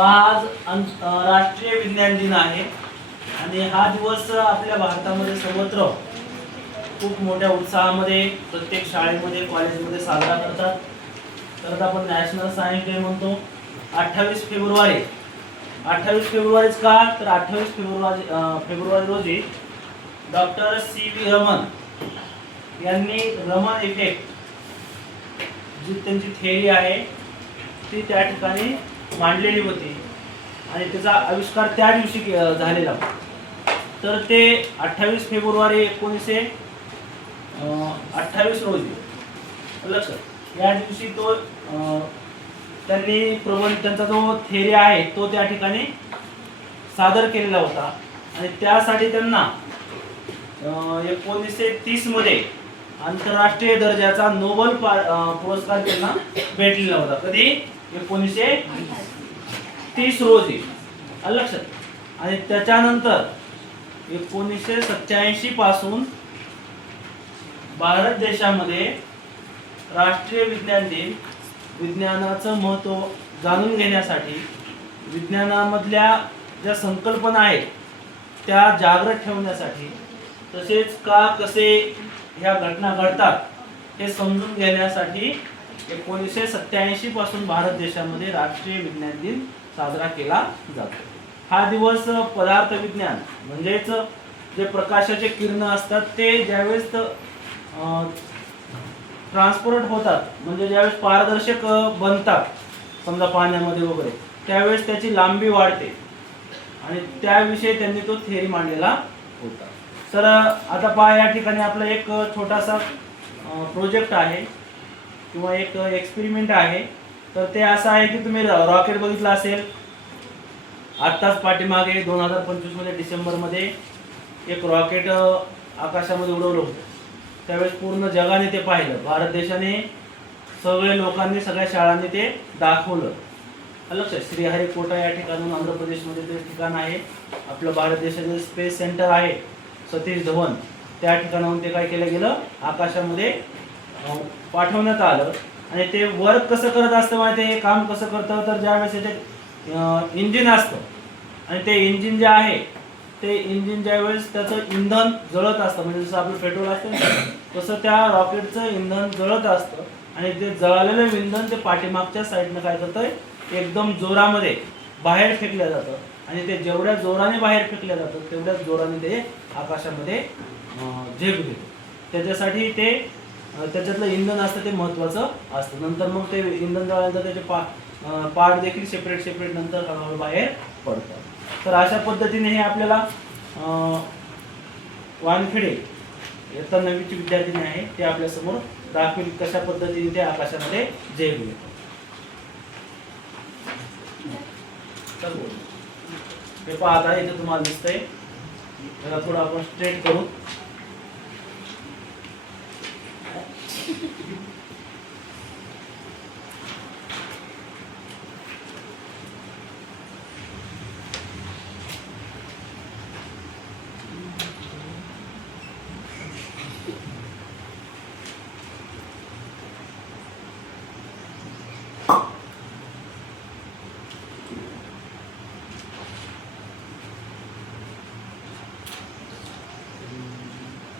आज राष्ट्रीय विज्ञान दिन आहे आणि हा दिवस आपल्या भारतामध्ये सर्वत्र खूप मोठ्या उत्साहामध्ये प्रत्येक शाळेमध्ये कॉलेजमध्ये साजरा करतात. तर आपण नॅशनल सायन्स डे म्हणतो. 28 फेब्रुवारी 28 फेब्रुवारीच का तर 28 फेब्रुवारी रोजी डॉक्टर सी.व्ही. रमन यांनी रमन इफेक्ट जी त्यांची थेअरी आहे ती त्या ठिकाणी मांडलेली होती आणि त्याचा आविष्कार त्या दिवशी झालेला. तर ते 28 फेब्रुवारी 1928 रोजी लक्षात या दिवशी तो त्यांनी त्यांचा जो थेअरी आहे तो त्या ठिकाणी सादर केलेला होता आणि त्यासाठी त्यांना 1930 मध्ये आंतरराष्ट्रीय दर्जाचा नोबेल पुरस्कार त्यांना भेटलेला होता. कधी 1930 रोजी लक्षात. आणि त्याच्यानंतर 1987 पासून भारत देशामध्ये राष्ट्रीय विज्ञान दिन विज्ञानाचं महत्त्व जाणून घेण्यासाठी विज्ञानामधल्या ज्या संकल्पना आहेत त्या जागृत ठेवण्यासाठी तसेच का कसे ह्या घटना घडतात हे समजून घेण्यासाठी 1987 पासून भारत देशामध्ये राष्ट्रीय विज्ञान दिन साजरा केला जातो. हा दिवस पदार्थ विज्ञान म्हणजेच जे प्रकाशाचे किरण असतात ते ज्यावेळेस ट्रान्सपरंट होतात म्हणजे ज्यावेळेस पारदर्शक बनतात समजा पाण्यामध्ये वगैरे त्यावेळेस त्याची लांबी वाढते आणि त्याविषयी त्यांनी तो थेअरी मांडलेला होता. तर आता पहा या ठिकाणी आपला एक छोटासा प्रोजेक्ट आहे किंवा एक एक्सपेरिमेंट आहे. तर ते असं आहे की तुम्ही रॉकेट बघितलं असेल आत्ताच पाठीमागे 2025 मध्ये डिसेंबरमध्ये एक रॉकेट आकाशामध्ये उडवलं होतं. त्यावेळेस पूर्ण जगाने ते पाहिलं. भारत देशाने सगळे लोकांनी सगळ्या शाळांनी ते दाखवलं. लक्षात श्रीहरिकोटा या ठिकाणून आंध्र प्रदेशमध्ये ते ठिकाण आहे. आपलं भारत देशाचं स्पेस सेंटर आहे सतीश धवन त्या ठिकाणाहून ते काय केलं गेलं आकाशामध्ये पाठवण्यात आलं. आणि ते वर्क कसं करत असतं माहिती आहे काम कसं करतं तर ज्यावेळेस ते इंजिन असतं आणि ते इंजिन जे आहे ते इंजिन ज्यावेळेस त्याचं इंधन जळत असतं म्हणजे जसं आपलं पेट्रोल असतं तसं त्या रॉकेटचं इंधन जळत असतं आणि ते जळालेलं इंधन ते पाठीमागच्या साईडनं काय करतं एकदम जोरामध्ये बाहेर फेकलं जातं आणि ते जेवढ्या जोराने बाहेर फेकलं जातं तेवढ्याच जोराने ते आकाशामध्ये झेप घेतं. त्याच्यासाठी ते त्याच्यातलं इंधन असतं ते महत्त्वाचं असतं. नंतर मग ते इंधन जळाल्यानंतर त्याचे पार्ट देखील सेपरेट नंतर हळूहळू बाहेर पडतात. तर अशा पद्धतीने हे आपल्याला वानखेडे इयत्ता 9वीची विद्यार्थिनी आहे ते आपल्यासमोर दाखवेल कशा पद्धतीने ते आकाशामध्ये झेप घेतात. हे पहा आता इथे तुम्हाला दिसतंय. त्याला थोडं आपण स्ट्रेट करू.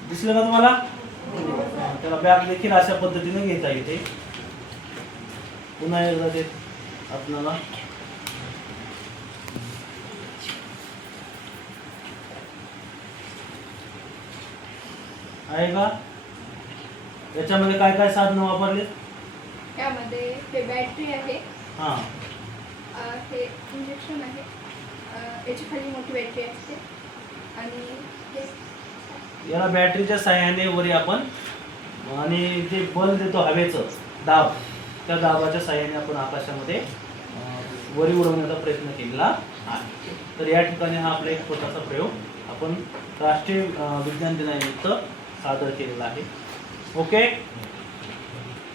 दिसलं का तुम्हाला? त्याला बॅग देखील अशा पद्धतीने घेता येते. पुन्हा एकदा ते आपल्याला आहे का याच्यामध्ये काय काय साधन वापरले? त्यामध्ये हे बॅटरी आहे. हां हे इंजेक्शन आहे. याची खाली मोठी बॅटरी असते आणि याला बॅटरीच्या साहाय्याने वरी आपण आणि जे बल देतो हवेचं दाब त्या दाबाच्या साहाय्याने आपण आकाशामध्ये वरी उडवण्याचा प्रयत्न केलेला आहे. तर या ठिकाणी हा आपला एक छोटासा प्रयोग आपण राष्ट्रीय विज्ञान दिनानिमित्त सादर केलेला आहे. ओके.